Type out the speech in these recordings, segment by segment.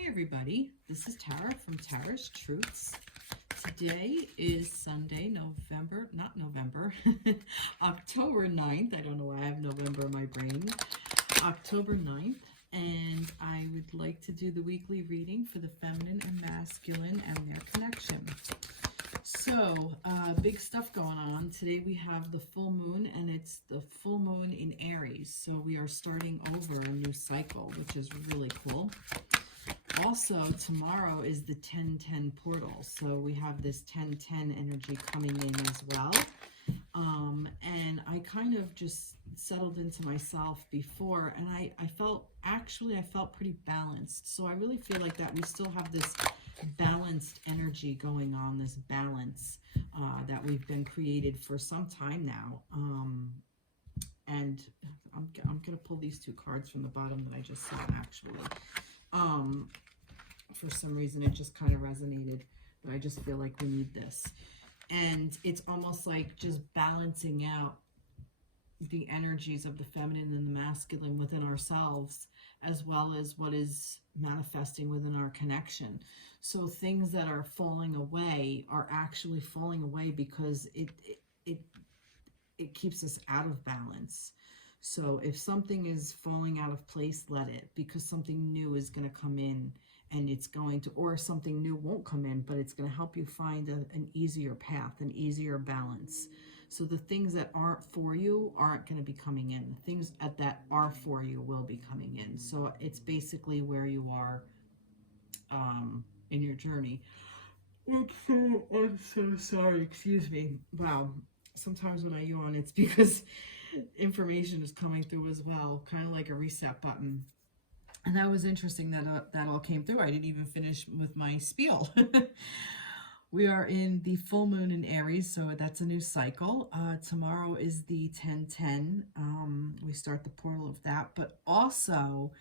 Hi everybody, this is Tara from Tara's Truths. Today is Sunday, October 9th. I don't know why I have November in my brain. October 9th, and I would like to do the weekly reading for the feminine and masculine and their connection. So, big stuff going on. Today we have the full moon, and it's the full moon in Aries. So we are starting over a new cycle, which is really cool. Also, tomorrow is the 10-10 portal. So we have this 10-10 energy coming in as well. And I kind of just settled into myself before, and I felt pretty balanced. So I really feel like that we still have this balanced energy going on, this balance that we've been created for some time now. And I'm going to pull these two cards from the bottom that I just saw, actually. For some reason, it just kind of resonated, but I just feel like we need this. And it's almost like just balancing out the energies of the feminine and the masculine within ourselves, as well as what is manifesting within our connection. So things that are falling away are actually falling away because it keeps us out of balance. So if something is falling out of place, let it, because something new is going to come in, and it's going to, or something new won't come in, but it's going to help you find an easier path, an easier balance. So the things that aren't for you aren't going to be coming in. The things that are for you will be coming in. So it's basically where you are in your journey. I'm so sorry. Excuse me. Wow. Sometimes when I yawn, it's because information is coming through as well, kind of like a reset button. And that was interesting that that all came through. I didn't even finish with my spiel. We are in the full moon in Aries, so that's a new cycle. Tomorrow is the 10-10. We start the portal of that. But also,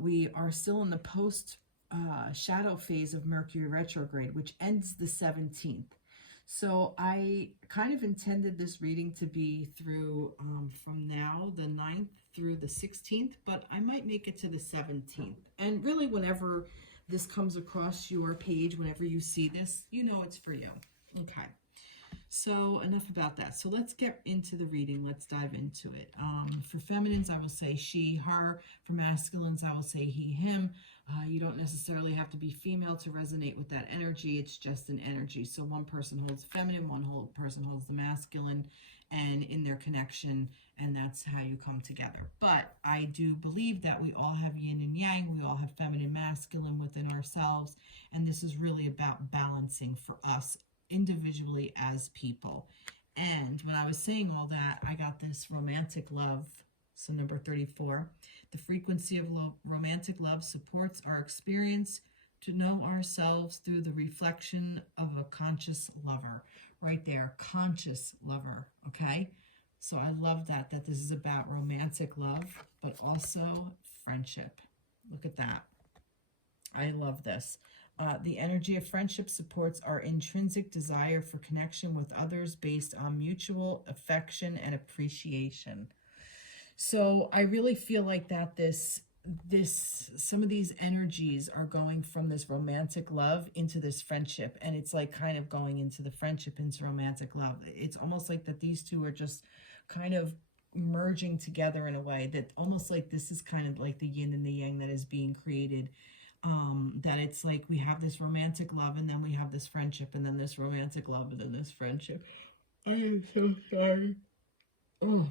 we are still in the post-shadow phase of Mercury retrograde, which ends the 17th. So I kind of intended this reading to be through from now, the 9th, through the 16th, but I might make it to the 17th. And really, whenever this comes across your page, whenever you see this, you know it's for you. Okay, so enough about that. So let's get into the reading. Let's dive into it. For feminines, I will say she, her. For masculines, I will say he, him. You don't necessarily have to be female to resonate with that energy. It's just an energy. So one person holds feminine, one person holds the masculine, and in their connection, and that's how you come together. But I do believe that we all have yin and yang. We all have feminine, masculine within ourselves, and this is really about balancing for us individually as people. And when I was saying all that, I got this romantic love. So number 34, the frequency of romantic love supports our experience to know ourselves through the reflection of a conscious lover. Right there, conscious lover, okay? So I love that this is about romantic love, but also friendship. Look at that. I love this. The energy of friendship supports our intrinsic desire for connection with others based on mutual affection and appreciation. So I really feel like that some of these energies are going from this romantic love into this friendship, and it's like kind of going into the friendship into romantic love. It's almost like that these two are just kind of merging together in a way that almost like this is kind of like the yin and the yang that is being created. That it's like we have this romantic love, and then we have this friendship, and then this romantic love, and then this friendship. I am so sorry. Oh,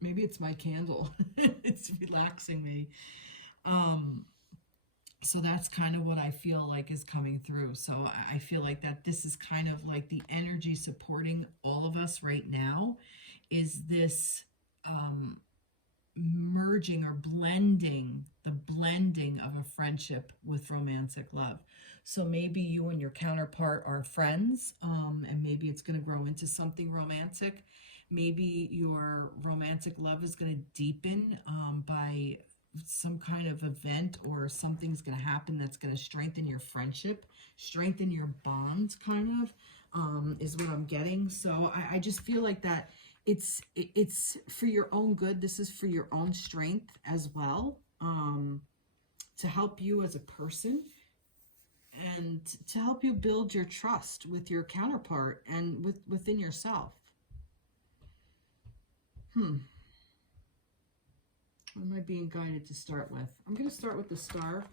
maybe it's my candle. It's relaxing me. So that's kind of what I feel like is coming through. So I feel like that this is kind of like the energy supporting all of us right now is this merging or blending, the blending of a friendship with romantic love. So maybe you and your counterpart are friends, and maybe it's going to grow into something romantic. Maybe your romantic love is going to deepen by some kind of event, or something's going to happen that's going to strengthen your friendship, strengthen your bond, kind of, is what I'm getting. So I just feel like that it's for your own good. This is for your own strength as well. to help you as a person and to help you build your trust with your counterpart and within yourself. What am I being guided to start with? I'm going to start with the Star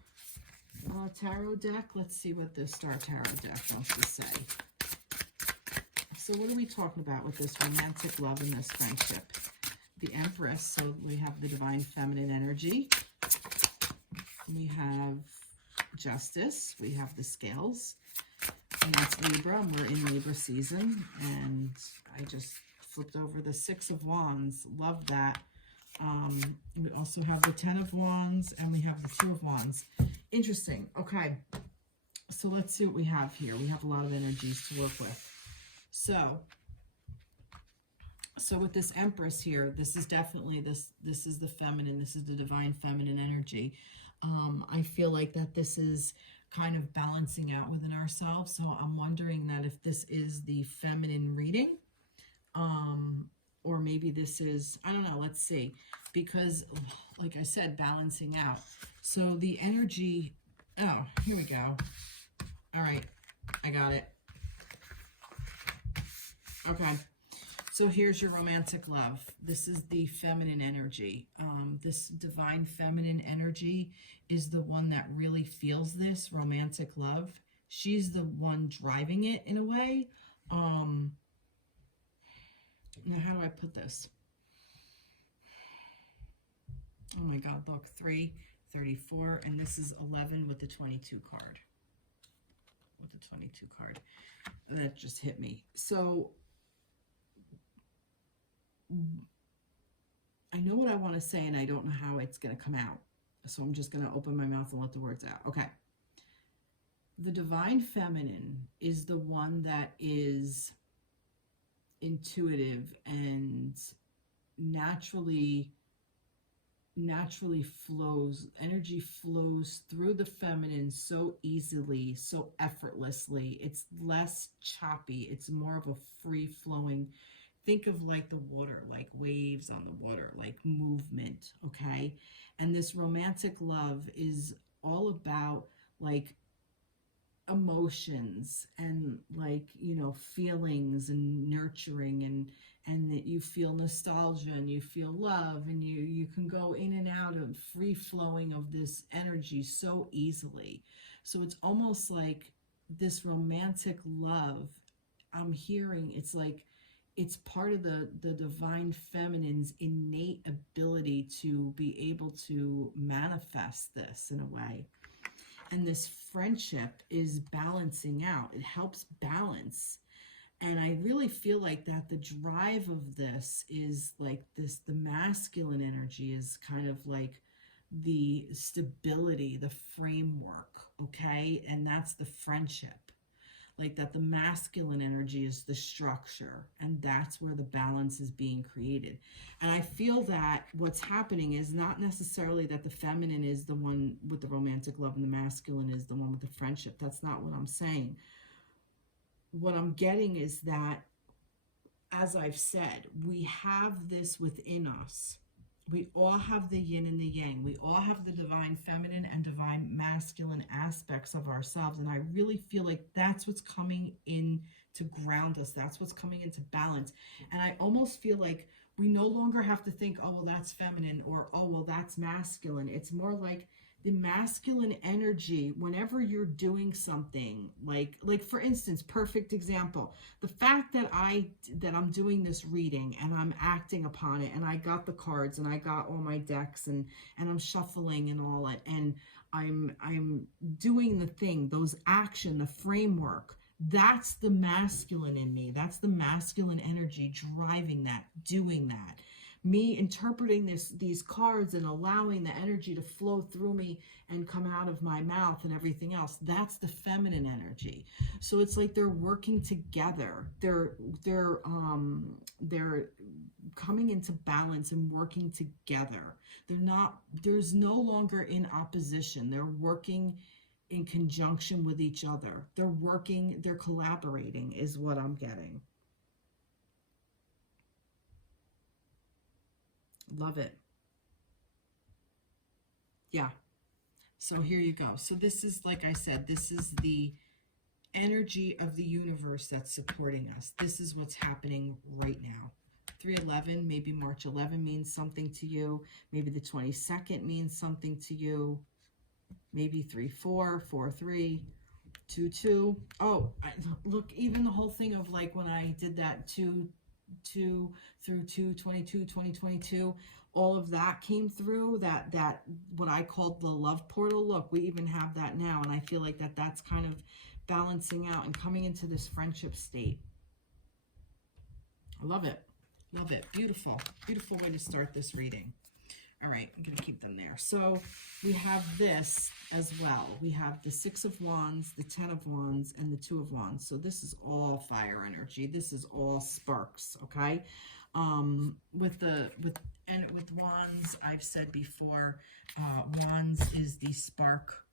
Tarot deck. Let's see what the Star Tarot deck wants to say. So what are we talking about with this romantic love and this friendship? The Empress, so we have the divine feminine energy. We have Justice. We have the Scales. And that's Libra, and we're in Libra season. And I just flipped over the Six of Wands. Love that. We also have the Ten of Wands, and we have the Two of Wands. Interesting. Okay. So let's see what we have here. We have a lot of energies to work with. So with this Empress here, this is definitely, this is the feminine, this is the divine feminine energy. I feel like that this is kind of balancing out within ourselves. So I'm wondering that if this is the feminine reading, or maybe this is, I don't know, let's see. Because, like I said, balancing out. So the energy, oh, here we go. All right, I got it. Okay, so here's your romantic love. This is the feminine energy. This divine feminine energy is the one that really feels this romantic love. She's the one driving it in a way. Now, how do I put this? Oh my God, look, 3, 34, and this is 11 with the 22 card. With the 22 card. That just hit me. So I know what I want to say, and I don't know how it's going to come out. So I'm just going to open my mouth and let the words out. Okay. The divine feminine is the one that is intuitive and naturally flows. Energy flows through the feminine so easily, so effortlessly. It's less choppy. It's more of a free flowing. Think of like the water, like waves on the water, like movement, okay? And this romantic love is all about like emotions and like, you know, feelings and nurturing, and that you feel nostalgia and you feel love, and you can go in and out of free flowing of this energy so easily. So it's almost like this romantic love, I'm hearing, it's like it's part of the divine feminine's innate ability to be able to manifest this in a way. And this friendship is balancing out. It helps balance. And I really feel like that the drive of this is like this, the masculine energy is kind of like the stability, the framework, okay? And that's the friendship. Like that the masculine energy is the structure, and that's where the balance is being created. And I feel that what's happening is not necessarily that the feminine is the one with the romantic love and the masculine is the one with the friendship. That's not what I'm saying. What I'm getting is that, as I've said, we have this within us. We all have the yin and the yang. We all have the divine feminine and divine masculine aspects of ourselves. And I really feel like that's what's coming in to ground us. That's what's coming into balance. And I almost feel like we no longer have to think, oh, well, that's feminine, or, oh, well, that's masculine. It's more like the masculine energy, whenever you're doing something, like for instance, perfect example, the fact that I'm doing this reading and I'm acting upon it, and I got the cards and I got all my decks, and I'm shuffling and all it, and I'm doing the thing, those action, the framework, that's the masculine in me. That's the masculine energy driving that, doing that. Me interpreting these cards and allowing the energy to flow through me and come out of my mouth and everything else, that's the feminine energy. So it's like they're working together. They're coming into balance and working together. There's no longer in opposition. They're working in conjunction with each other. They're collaborating is what I'm getting. Love it. Yeah. So here you go. So this is, like I said, this is the energy of the universe that's supporting us. This is what's happening right now. 3/11, maybe March 11 means something to you. Maybe the 22nd means something to you. Maybe 3/4, 4/3, 2/2. Oh, look, even the whole thing of like when I did that 2 through 2/22, 2022, all of that came through, that what I called the love portal. Look, we even have that now, and I feel like that's kind of balancing out and coming into this friendship state. I love it. Love it. Beautiful. Beautiful way to start this reading. All right, I'm going to keep them there. So we have this as well. We have the 6 of Wands, the 10 of Wands, and the 2 of Wands. So this is all fire energy. This is all sparks, okay? With Wands, I've said before, Wands is the spark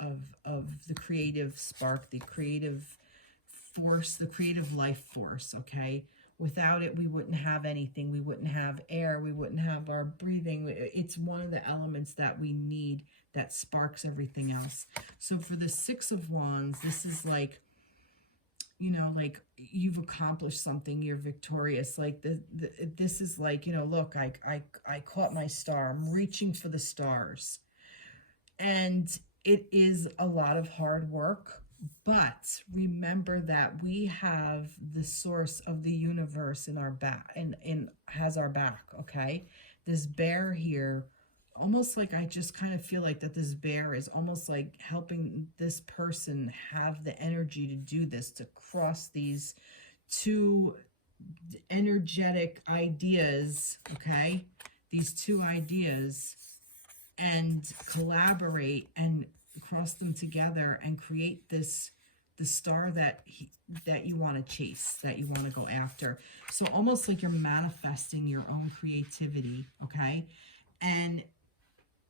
of the creative spark, the creative force, the creative life force, okay? Without it, we wouldn't have anything. We wouldn't have air. We wouldn't have our breathing. It's one of the elements that we need that sparks everything else. So for the 6 of Wands, this is like, you know, like you've accomplished something. You're victorious. Like this is like, you know, look, I caught my star. I'm reaching for the stars. And it is a lot of hard work. But remember that we have the source of the universe in our back, and has our back, okay? This bear here, almost like I just kind of feel like that this bear is almost like helping this person have the energy to do this, to cross these two energetic ideas, okay? These two ideas, and collaborate and cross them together and create the star that you want to chase, that you want to go after. So almost like you're manifesting your own creativity, okay? And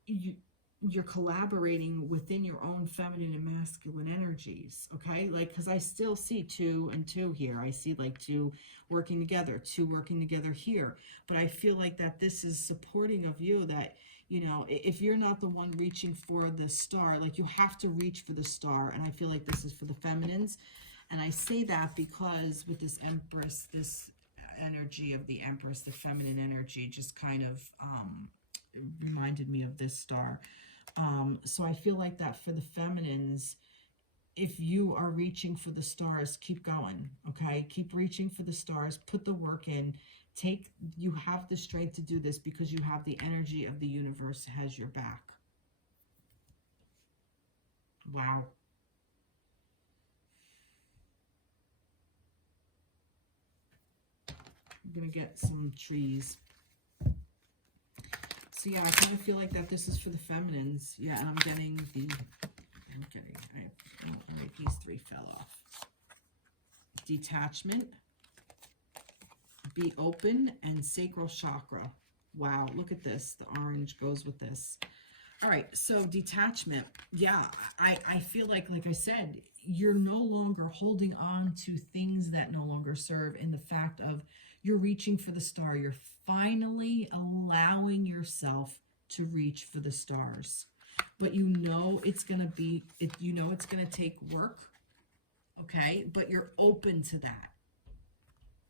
you're collaborating within your own feminine and masculine energies, okay? Like, because I still see 2 and 2 here. I see like 2 working together, 2 working together here. But I feel like that this is supporting of you, that, you know, if you're not the one reaching for the star, like you have to reach for the star. And I feel like this is for the feminines. And I say that because with this Empress, this energy of the Empress, the feminine energy, just kind of reminded me of this star. So I feel like that for the feminines, if you are reaching for the stars, keep going, okay? Keep reaching for the stars, put the work in. You have the strength to do this because you have the energy of the universe has your back. Wow. I'm going to get some trees. So yeah, I kind of feel like that this is for the feminines. Yeah, and I'm getting, all right, these 3 fell off. Detachment. Be open, and sacral chakra. Wow, look at this. The orange goes with this. All right, so detachment. Yeah, I feel like I said, you're no longer holding on to things that no longer serve, in the fact of you're reaching for the star. You're finally allowing yourself to reach for the stars. But you know it's going to be, you know it's going to take work, okay? But you're open to that.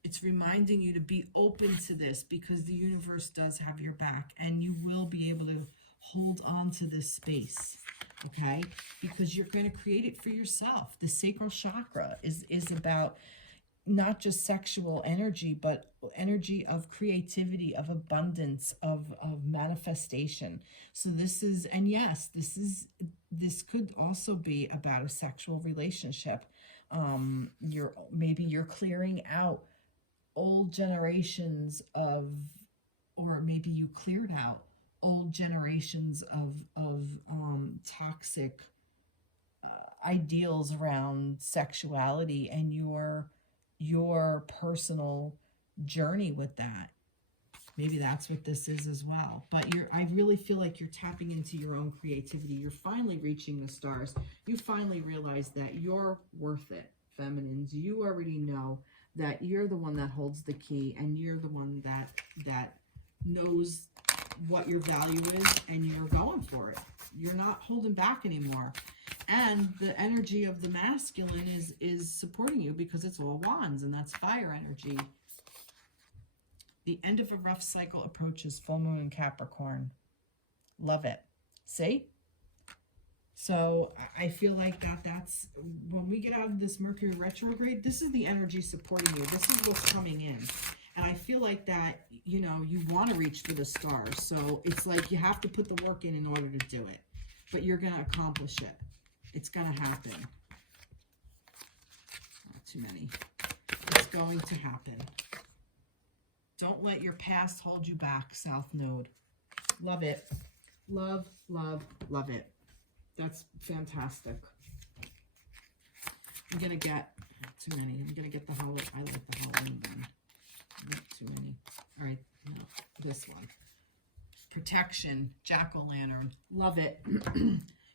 It's reminding you to be open to this because the universe does have your back, and you will be able to hold on to this space, okay? Because you're going to create it for yourself. The sacral chakra is about not just sexual energy, but energy of creativity, of abundance, of manifestation. So this is, and yes, this could also be about a sexual relationship. Maybe you're clearing out old generations of, or maybe you cleared out old generations of toxic ideals around sexuality, and your personal journey with that. Maybe that's what this is as well. But I really feel like you're tapping into your own creativity. You're finally reaching the stars. You finally realize that you're worth it, feminines. You already know that you're the one that holds the key, and you're the one that knows what your value is, and you're going for it. you're not holding back anymore. And the energy of the masculine is supporting you because it's all wands, and that's fire energy. The end of a rough cycle approaches, full moon in Capricorn. Love it. See? So I feel like that's when we get out of this Mercury retrograde, this is the energy supporting you. This is what's coming in. And I feel like that, you know, you want to reach for the stars. So it's like you have to put the work in order to do it. But you're going to accomplish it. It's going to happen. Not too many. It's going to happen. Don't let your past hold you back, South Node. Love it. Love, love, love it. That's fantastic. I'm going to get too many. I'm going to get the Halloween. I like the Halloween one. Not too many. All right. No, this one. Protection. Jack-o'-lantern. Love it.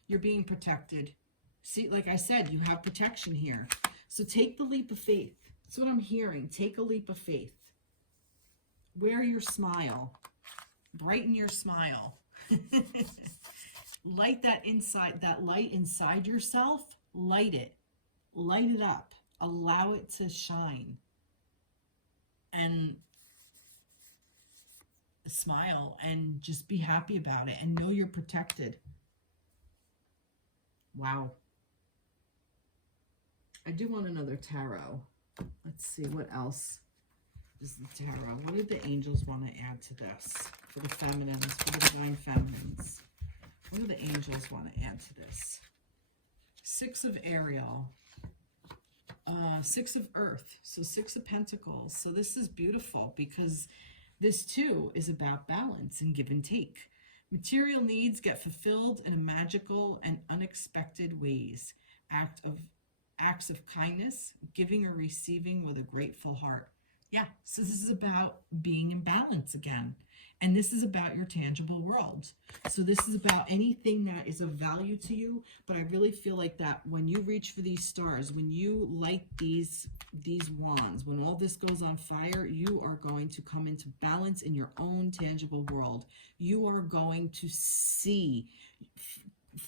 You're being protected. See, like I said, you have protection here. So take the leap of faith. That's what I'm hearing. Take a leap of faith. Wear your smile. Brighten your smile. Light that light inside yourself. Light it. Light it up. Allow it to shine. And smile and just be happy about it and know you're protected. Wow. I do want another tarot. Let's see what else is the tarot. What did the angels want to add to this? For the feminines, for the divine feminines. What do the angels want to add to this? Six of Ariel. Six of Earth. So Six of Pentacles. So this is beautiful because this too is about balance and give and take. Material needs get fulfilled in magical and unexpected ways. Acts of kindness, giving or receiving with a grateful heart. Yeah, so this is about being in balance again. And this is about your tangible world. So this is about anything that is of value to you. But I really feel like that when you reach for these stars, when you light these wands, when all this goes on fire, you are going to come into balance in your own tangible world. You are going to see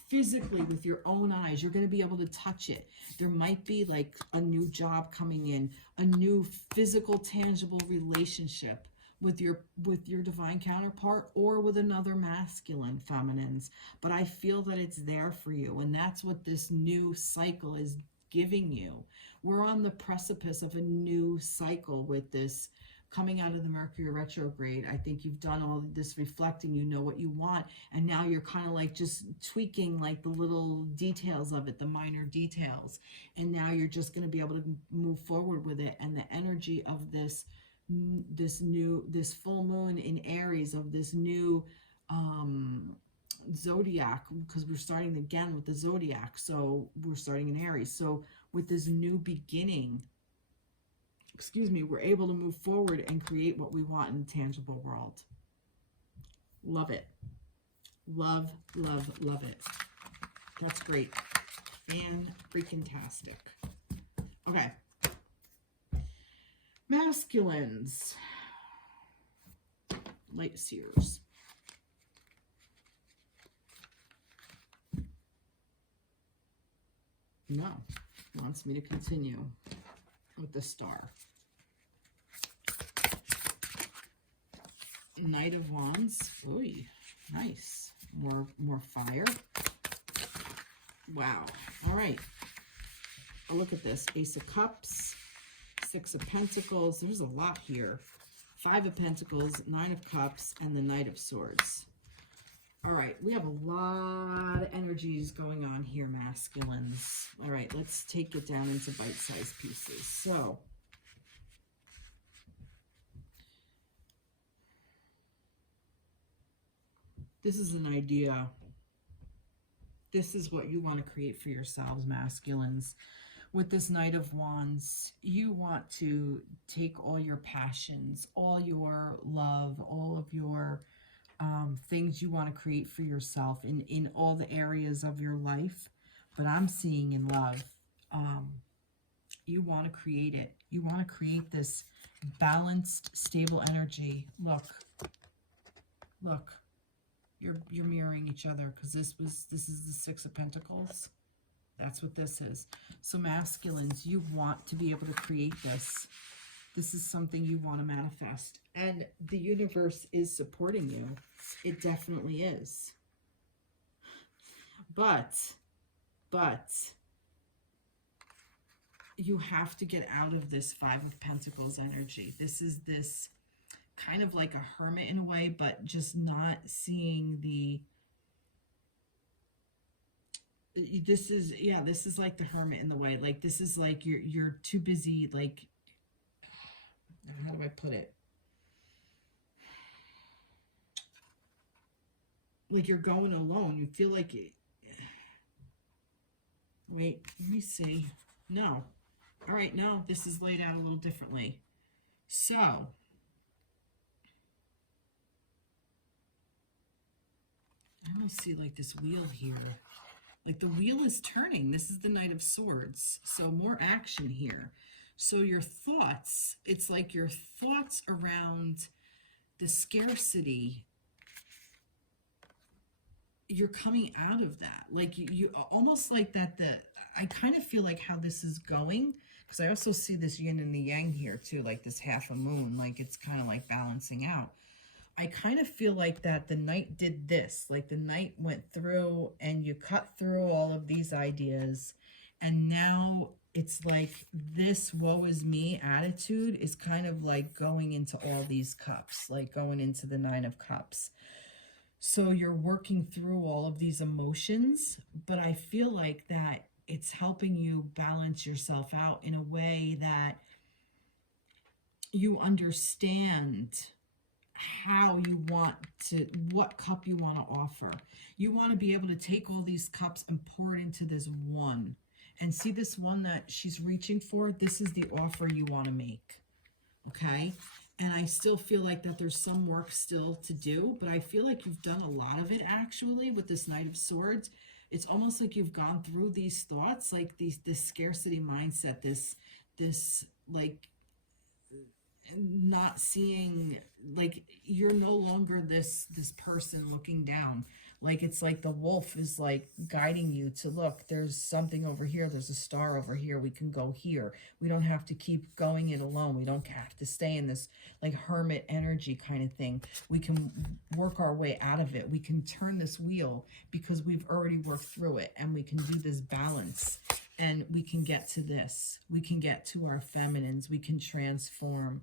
physically with your own eyes. You're going to be able to touch it. There might be like a new job coming in, a new physical, tangible relationship with your divine counterpart or with another masculine feminines. But I feel that it's there for you, and that's what this new cycle is giving you. We're on the precipice of a new cycle with this coming out of the Mercury retrograde. I think you've done all this reflecting, you know what you want, and now you're kind of like just tweaking like the little details of it, the minor details, and now you're just going to be able to move forward with it. And the energy of this full moon in Aries, of this new zodiac, because we're starting again with the zodiac, so we're starting in Aries. So with this new beginning, we're able to move forward and create what we want in the tangible world. Love it. Love, love, love it. That's great. Fan-freaking-tastic. Okay. Masculines. Light seers. No. Wants me to continue with the star. Knight of Wands. Ooh, nice. More fire. Wow. All right. Oh, look at this. Ace of Cups. Six of Pentacles. There's a lot here. Five of Pentacles, Nine of Cups, and the Knight of Swords. All right. We have a lot of energies going on here, masculines. All right. Let's take it down into bite-sized pieces. So, this is an idea. This is what you want to create for yourselves, masculines. With this Knight of Wands, you want to take all your passions, all your love, all of your things you want to create for yourself in all the areas of your life. But I'm seeing in love, you want to create it. You want to create this balanced, stable energy. Look. You're mirroring each other, because this is the Six of Pentacles. That's what this is. So masculines, you want to be able to create this. This is something you want to manifest. And the universe is supporting you. It definitely is. But you have to get out of this Five of Pentacles energy. This is this kind of like a hermit in a way, but just not seeing the... This is, yeah, this is like the hermit in the way. Like, this is like you're too busy, like, how do I put it? Like you're going alone. You feel like it. Wait, let me see. No. All right, no, this is laid out a little differently. So, I almost see like this wheel here. Like the wheel is turning. This is the Knight of Swords. So more action here. So your thoughts, it's like your thoughts around the scarcity, you're coming out of that. Like you almost like that, I kind of feel like how this is going, because I also see this yin and the yang here too, like this half a moon, like it's kind of like balancing out. I kind of feel like that the Knight did this, like the Knight went through and you cut through all of these ideas, and now it's like this woe is me attitude is kind of like going into all these cups, like going into the Nine of Cups. So you're working through all of these emotions, but I feel like that it's helping you balance yourself out in a way that you understand how you want to, what cup you want to offer. You want to be able to take all these cups and pour it into this one. And see this one that she's reaching for? This is the offer you want to make. Okay? And I still feel like that there's some work still to do, but I feel like you've done a lot of it actually with this Knight of Swords. It's almost like you've gone through these thoughts, like this scarcity mindset, this like not seeing, like you're no longer this person looking down. Like it's like the wolf is like guiding you to look, there's something over here, there's a star over here, we can go here. We don't have to keep going it alone. We don't have to stay in this like hermit energy kind of thing. We can work our way out of it. We can turn this wheel because we've already worked through it, and we can do this balance, and we can get to this. We can get to our feminines. We can transform.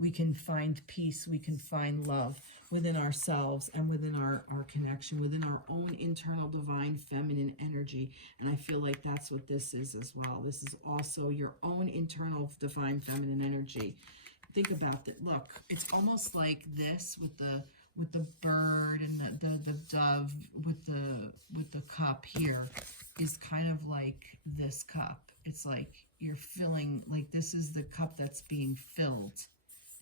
We can find peace, we can find love within ourselves and within our connection, within our own internal divine feminine energy. And I feel like that's what this is as well. This is also your own internal divine feminine energy. Think about that. Look, it's almost like this with the bird and the dove with the cup here is kind of like this cup. It's like you're filling, like this is the cup that's being filled.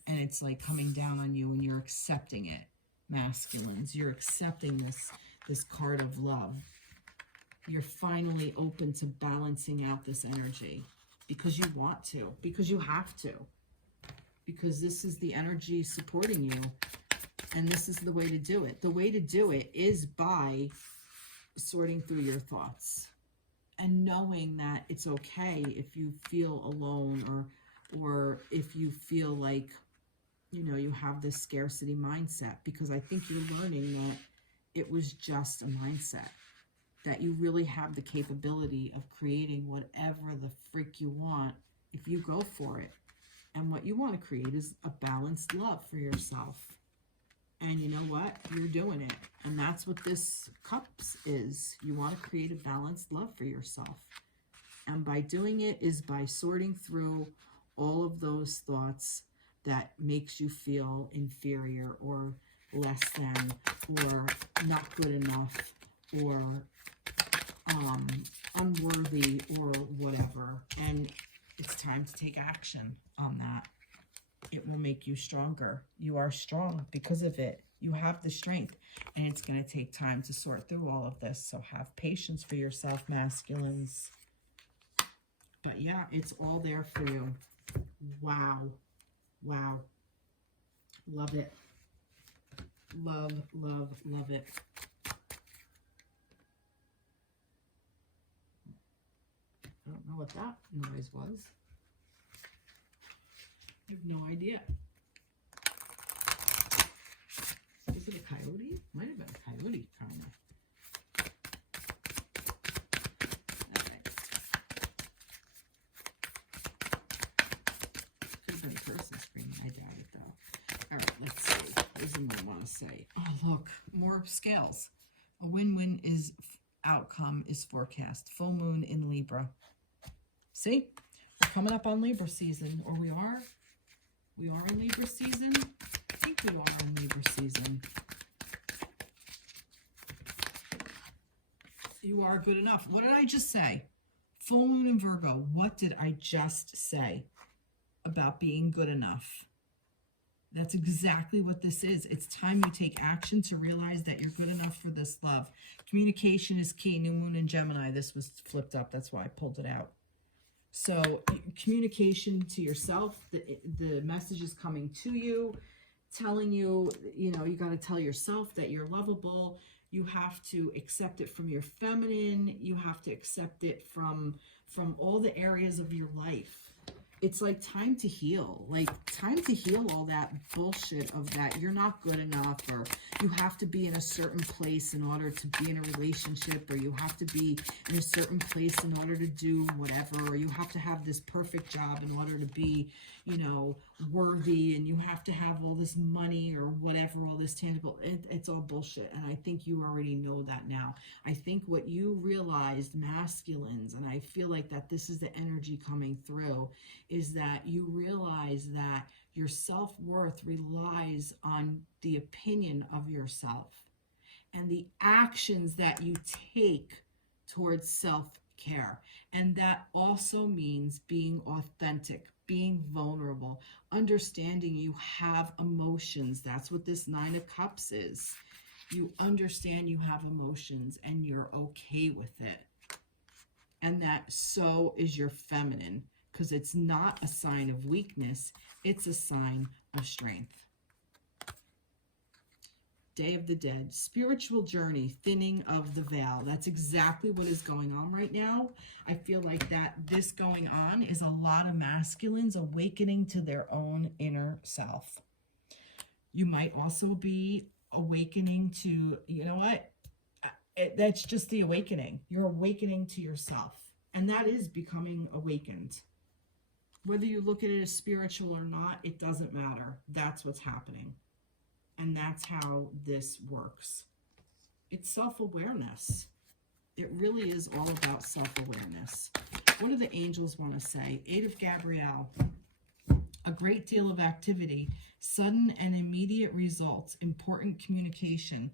And it's like coming down on you, and you're accepting it. Masculines, you're accepting this card of love. You're finally open to balancing out this energy because you want to, because you have to, because this is the energy supporting you, and this is the way to do it. The way to do it is by sorting through your thoughts and knowing that it's okay if you feel alone, or if you feel like, you know, you have this scarcity mindset, because I think you're learning that it was just a mindset, that you really have the capability of creating whatever the freak you want if you go for it. And what you want to create is a balanced love for yourself. And you know what? You're doing it. And that's what this cups is. You want to create a balanced love for yourself. And by doing it is by sorting through all of those thoughts that makes you feel inferior or less than or not good enough or unworthy or whatever. And it's time to take action on that. It will make you stronger. You are strong because of it. You have the strength, and it's going to take time to sort through all of this. So have patience for yourself, masculines. But yeah, it's all there for you. Wow. Wow. Love it. Love, love, love it. I don't know what that noise was. I have no idea. Was it a coyote? Might have been a coyote, kind of. Person screaming. I doubt it though. All right, let's see. What does the moon want to say? Oh, look, more scales. A win-win is outcome is forecast. Full moon in Libra. See, we're coming up on Libra season, or we are. We are in Libra season. I think we are in Libra season. You are good enough. What did I just say? Full moon in Virgo. What did I just say about being good enough? That's exactly what this is. It's time you take action to realize that you're good enough for this love. Communication is key. New moon in Gemini. This was flipped up. That's why I pulled it out. So communication to yourself. The message is coming to you, telling you, you know, you got to tell yourself that you're lovable. You have to accept it from your feminine. You have to accept it from all the areas of your life. It's like time to heal, like time to heal all that bullshit of that you're not good enough, or you have to be in a certain place in order to be in a relationship, or you have to be in a certain place in order to do whatever, or you have to have this perfect job in order to be, you know, worthy, and you have to have all this money or whatever, all this tangible. It's all bullshit. And I think you already know that now. I think what you realized, masculines, and I feel like that this is the energy coming through, is that you realize that your self-worth relies on the opinion of yourself and the actions that you take towards self-care. And that also means being authentic, being vulnerable, understanding you have emotions. That's what this 9 of Cups is. You understand you have emotions and you're okay with it. And that so is your feminine, because it's not a sign of weakness, it's a sign of strength. Day of the Dead, spiritual journey, thinning of the veil. That's exactly what is going on right now. I feel like that this going on is a lot of masculines awakening to their own inner self. You might also be awakening to, you know what? That's just the awakening. You're awakening to yourself. And that is becoming awakened. Whether you look at it as spiritual or not, it doesn't matter. That's what's happening. And that's how this works. It's self-awareness. It really is all about self-awareness. What do the angels want to say? 8 of Gabrielle. A great deal of activity, sudden and immediate results, important communication.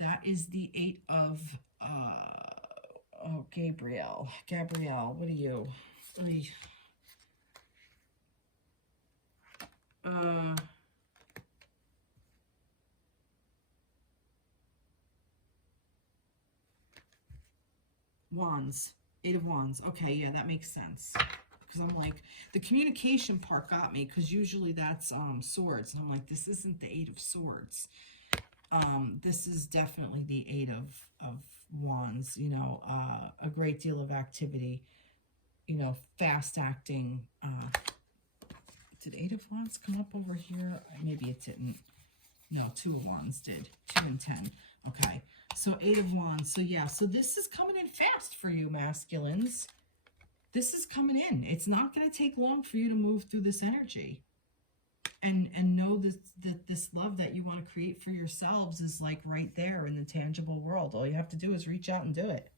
That is the 8 of Gabrielle. Gabrielle, what are you? Wands. 8 of Wands. Okay, yeah, that makes sense. Because I'm like, the communication part got me, because usually that's swords. And I'm like, this isn't the 8 of Swords. This is definitely the 8 of Wands. You know, a great deal of activity. You know, fast acting. Did 8 of Wands come up over here? Maybe it didn't. No, 2 of Wands did. 2 and 10. Okay. So 8 of Wands. So yeah, so this is coming in fast for you, masculines. This is coming in. It's not going to take long for you to move through this energy. And know that this love that you want to create for yourselves is like right there in the tangible world. All you have to do is reach out and do it.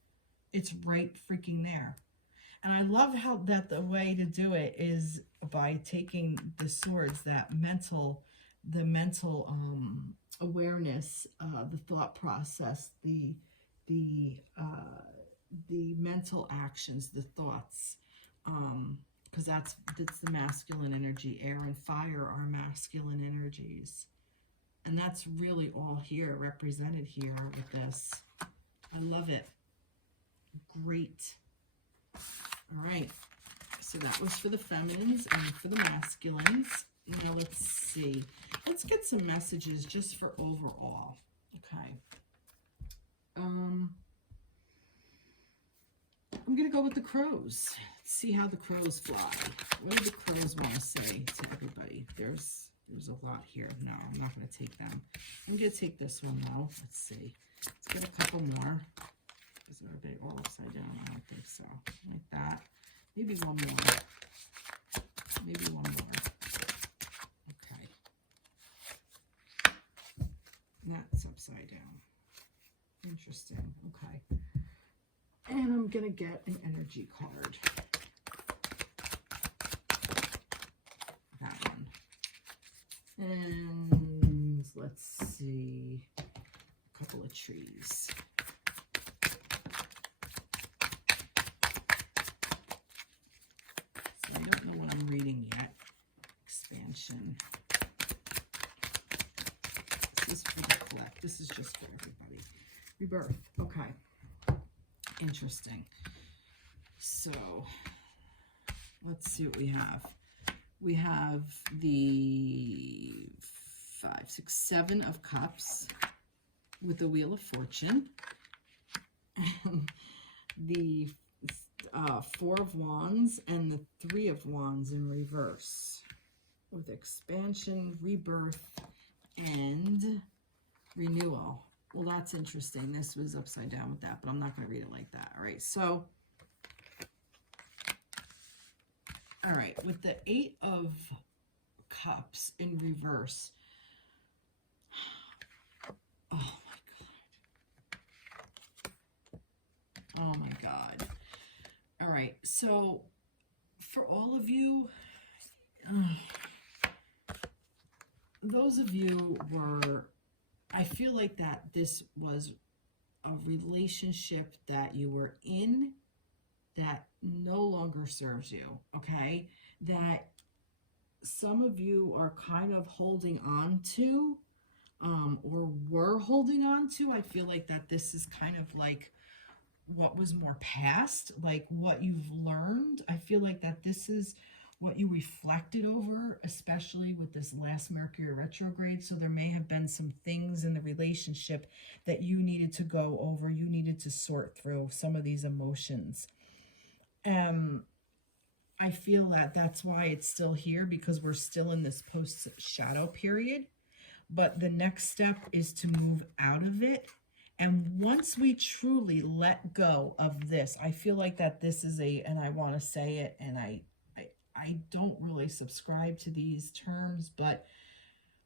It's right freaking there. And I love how that the way to do it is by taking the swords, the mental awareness, the thought process, the mental actions, the thoughts, because that's the masculine energy. Air and fire are masculine energies, and that's really all here represented here with this. I love it. Great. All right, so that was for the feminines and for the masculines. Now let's see. Let's get some messages just for overall. Okay. I'm going to go with the crows. Let's see how the crows fly. What do the crows want to say to everybody? There's a lot here. No, I'm not going to take them. I'm going to take this one, though. Let's see. Let's get a couple more. Is everybody all upside down? I don't think so. Like that. Maybe one more. Maybe one more. Okay. That's upside down. Interesting. Okay. And I'm going to get an energy card. That one. And let's see. A couple of trees. So I don't know what I'm reading yet. Expansion. This is for the collect. This is just for everybody. Rebirth. Okay. Interesting. So let's see what we have. We have the 5, 6, 7 of cups with the Wheel of Fortune, and the 4 of Wands and the 3 of Wands in reverse, with expansion, rebirth, and renewal. Well, that's interesting. This was upside down with that, but I'm not going to read it like that. All right, so, all right, with the 8 of Cups in reverse. Oh, my God. Oh, my God. All right, so, for all of you, those of you were... I feel like that this was a relationship that you were in that no longer serves you, okay? That some of you are kind of holding on to, or were holding on to. I feel like that this is kind of like what was more past, like what you've learned. I feel like that this is what you reflected over, especially with this last Mercury retrograde. So there may have been some things in the relationship that you needed to go over. You needed to sort through some of these emotions. I feel that that's why it's still here, because we're still in this post-shadow period. But the next step is to move out of it. And once we truly let go of this, I feel like that this is and I want to say it, and I don't really subscribe to these terms, but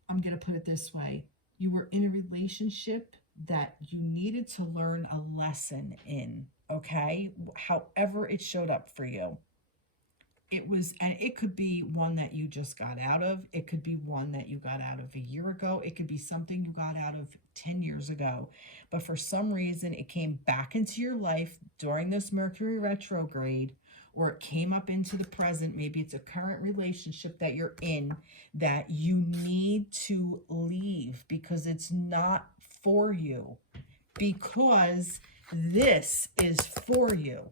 I'm going to put it this way. You were in a relationship that you needed to learn a lesson in, okay? However it showed up for you. It was, and it could be one that you just got out of. It could be one that you got out of a year ago. It could be something you got out of 10 years ago. But for some reason, it came back into your life during this Mercury retrograde, or it came up into the present. Maybe it's a current relationship that you're in that you need to leave because it's not for you. Because this is for you.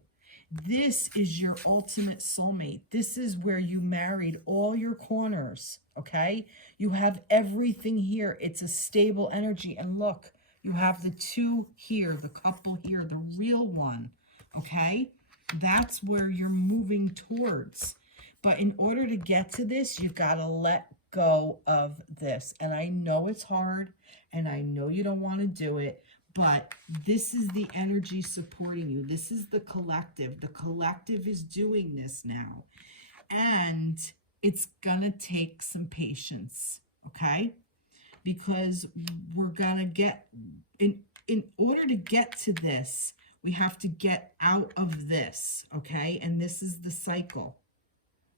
This is your ultimate soulmate. This is where you married all your corners, okay? You have everything here. It's a stable energy. And look, you have the 2 here, the couple here, the real one, okay? That's where you're moving towards. But in order to get to this, you got to let go of this. And I know it's hard, and I know you don't want to do it, but this is the energy supporting you. This is the collective. The collective is doing this now. And it's going to take some patience, okay? Because we're going to get, in order to get to this, we have to get out of this, okay? And this is the cycle.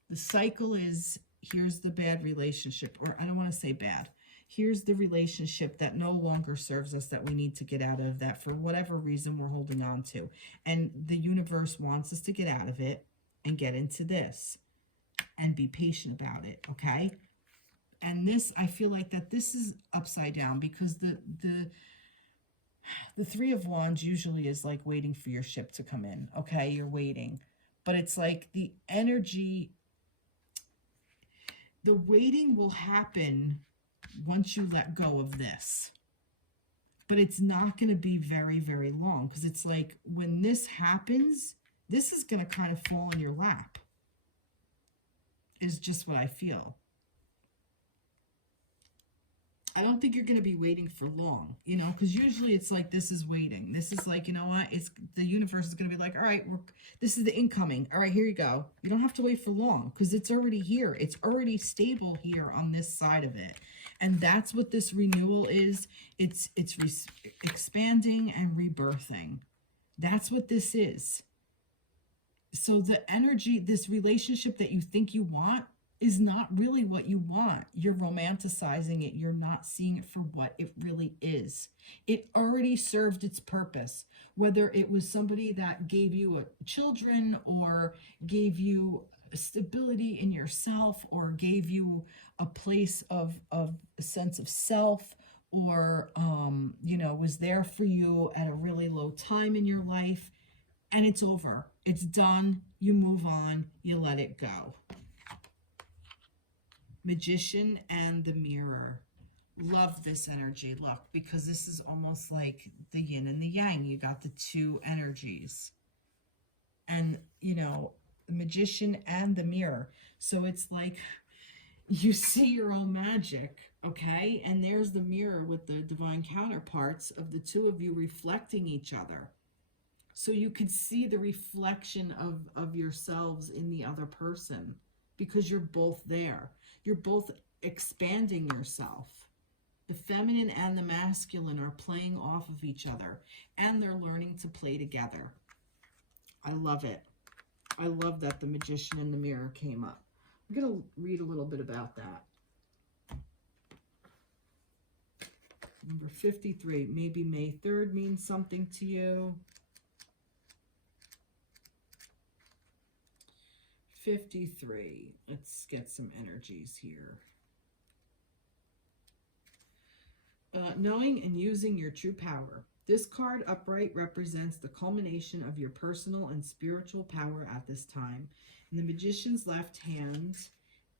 The cycle is, here's the bad relationship, or I don't want to say bad. Here's the relationship that no longer serves us, that we need to get out of, that for whatever reason we're holding on to. And the universe wants us to get out of it and get into this and be patient about it, okay? And this, I feel like that this is upside down, because the 3 of Wands usually is like waiting for your ship to come in, okay? You're waiting. But it's like the energy, The waiting will happen once you let go of this. But it's not going to be very, very long, because it's like when this happens, this is going to kind of fall in your lap, is just what I feel. I don't think you're going to be waiting for long, you know, because usually it's like this is waiting. This is like, you know what, it's the universe is going to be like, all right, this is the incoming. All right, here you go. You don't have to wait for long because it's already here. It's already stable here on this side of it. And that's what this renewal is. It's expanding and rebirthing. That's what this is. So the energy, this relationship that you think you want, is not really what you want. You're romanticizing it. You're not seeing it for what it really is. It already served its purpose. Whether it was somebody that gave you children, or gave you stability in yourself, or gave you a place of a sense of self, or you know, was there for you at a really low time in your life, and it's over. It's done. You move on. You let it go. Magician and the Mirror. Love this energy. Look, because this is almost like the yin and the yang. You got the two energies. And, you know, the Magician and the Mirror. So it's like you see your own magic, okay? And there's the mirror with the divine counterparts of the two of you reflecting each other. So you could see the reflection of yourselves in the other person, because you're both there. You're both expanding yourself. The feminine and the masculine are playing off of each other, and they're learning to play together. I love it. I love that the Magician and the Mirror came up. I'm going to read a little bit about that. Number 53, maybe May 3rd means something to you. 53. Let's get some energies here. Knowing and using your true power. This card upright represents the culmination of your personal and spiritual power at this time. In the Magician's left hand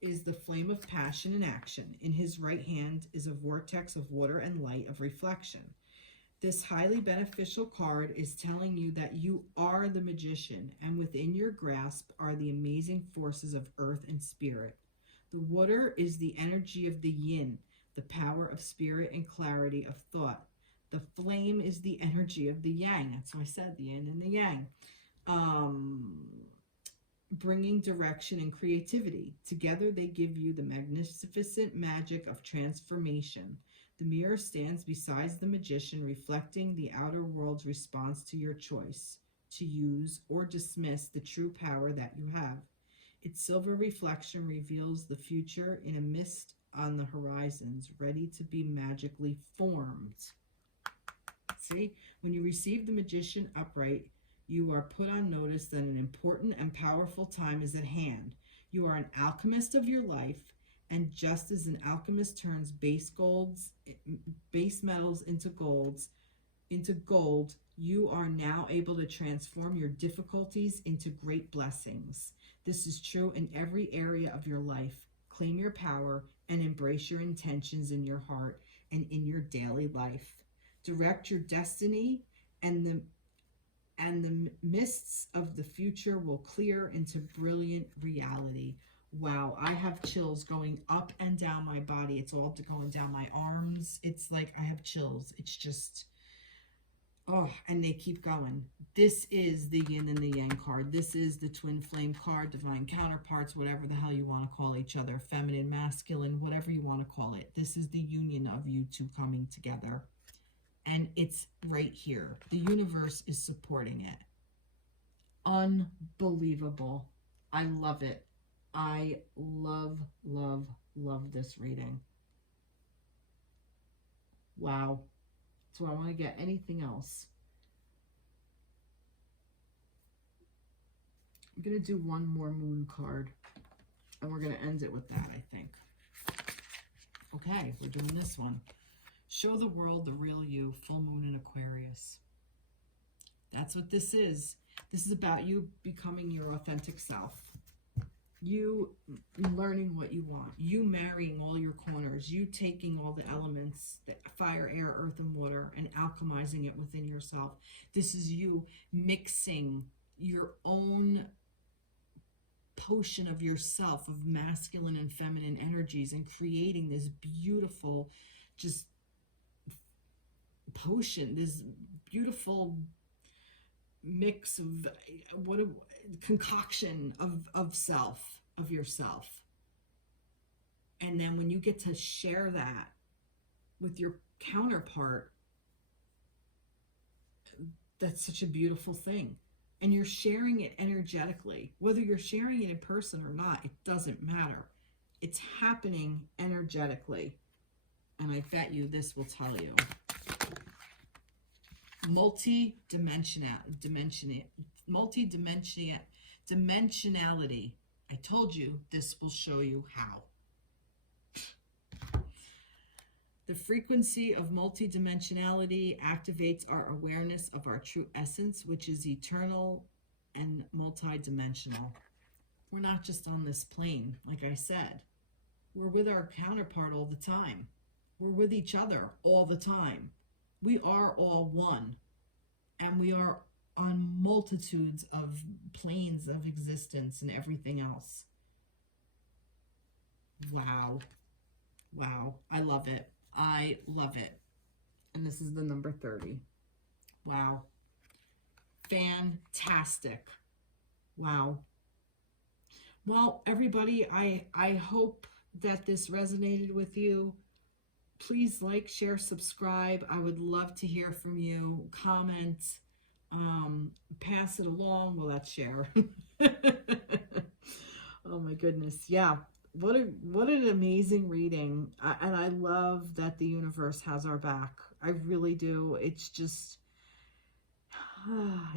is the flame of passion and action. In his right hand is a vortex of water and light of reflection. This highly beneficial card is telling you that you are the magician, and within your grasp are the amazing forces of earth and spirit. The water is the energy of the yin, the power of spirit and clarity of thought. The flame is the energy of the yang. That's why I said the yin and the yang. Bringing direction and creativity. Together they give you the magnificent magic of transformation. The mirror stands beside the magician, reflecting the outer world's response to your choice to use or dismiss the true power that you have. Its silver reflection reveals the future in a mist on the horizons, ready to be magically formed. See, when you receive the Magician upright, you are put on notice that an important and powerful time is at hand. You are an alchemist of your life, and just as an alchemist turns base metals into gold, you are now able to transform your difficulties into great blessings. This is true in every area of your life. Claim your power and embrace your intentions in your heart and in your daily life. Direct your destiny, and the mists of the future will clear into brilliant reality. Wow, I have chills going up and down my body. It's all going down my arms. It's like I have chills. It's just, oh, and they keep going. This is the yin and the yang card. This is the twin flame card, divine counterparts, whatever the hell you want to call each other, feminine, masculine, whatever you want to call it. This is the union of you two coming together. And it's right here. The universe is supporting it. Unbelievable. I love it. I love, love, love this reading. Wow. So I want to get anything else. I'm going to do one more moon card. And we're going to end it with that, I think. Okay, we're doing this one. Show the world the real you, full moon in Aquarius. That's what this is. This is about you becoming your authentic self. You learning what you want, you marrying all your corners, you taking all the elements, the fire, air, earth, and water, and alchemizing it within yourself. This is you mixing your own potion of yourself, of masculine and feminine energies, and creating this beautiful, just potion, this beautiful mix of what a concoction of self, of yourself. And then when you get to share that with your counterpart, that's such a beautiful thing. And you're sharing it energetically. Whether you're sharing it in person or not, it doesn't matter. It's happening energetically. And I bet you this will tell you. Dimensionality. I told you this will show you how. The frequency of multidimensionality activates our awareness of our true essence, which is eternal and multidimensional. We're not just on this plane, like I said. We're with our counterpart all the time. We're with each other all the time. We are all one, and we are on multitudes of planes of existence and everything else. Wow. Wow. I love it. I love it. And this is the number 30. Wow. Fantastic. Wow. Well, everybody, I hope that this resonated with you. Please like, share, subscribe. I would love to hear from you. Comment, pass it along. Well, that's share. Oh my goodness. Yeah. What an amazing reading. And I love that the universe has our back. I really do. It's just,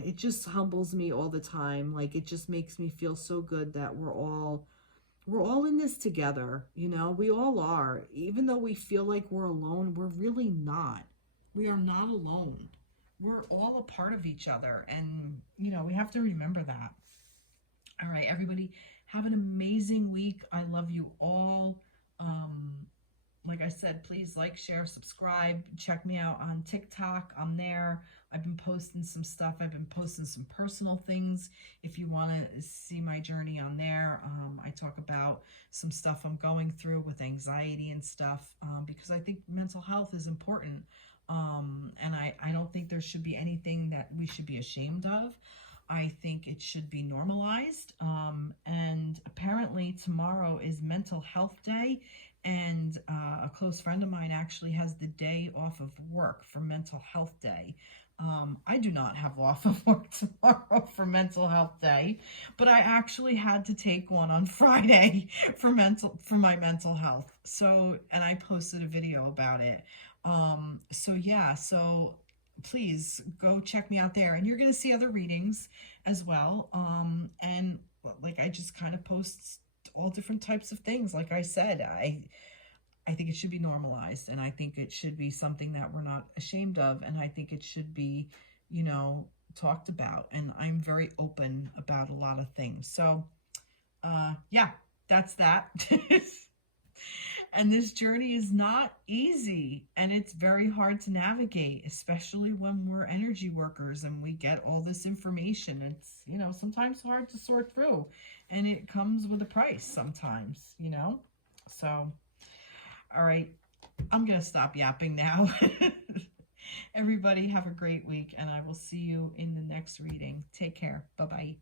it just humbles me all the time. Like, it just makes me feel so good that we're all in this together. You know, we all are. Even though we feel like we're alone, we're really not. We are not alone. We're all a part of each other. And, you know, we have to remember that. All right, everybody, have an amazing week. I love you all. Like I said, please like, share, subscribe. Check me out on TikTok. I'm there. I've been posting some stuff. I've been posting some personal things. If you want to see my journey on there, I talk about some stuff I'm going through with anxiety and stuff, because I think mental health is important. And I don't think there should be anything that we should be ashamed of. I think it should be normalized. And apparently tomorrow is Mental Health Day. And a close friend of mine actually has the day off of work for Mental Health Day. I do not have off of work tomorrow for Mental Health Day, but I actually had to take one on Friday for my mental health. So, and I posted a video about it. So yeah, so please go check me out there, and you're going to see other readings as well. And like, I just kind of post all different types of things. Like I said, I think it should be normalized, and I think it should be something that we're not ashamed of, and I think it should be, you know, talked about. And I'm very open about a lot of things. So yeah, that's that. And this journey is not easy, and it's very hard to navigate, especially when we're energy workers and we get all this information. It's, you know, sometimes hard to sort through, and it comes with a price sometimes, you know. So, all right, I'm going to stop yapping now. Everybody have a great week, and I will see you in the next reading. Take care. Bye-bye.